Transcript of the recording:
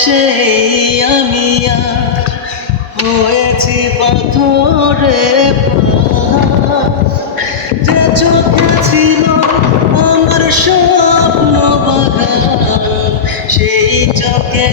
সেই আমি হয়েছি পাথরে যে চোখে ছিল আমার স্বপ্ন বাগান, সেই চোখে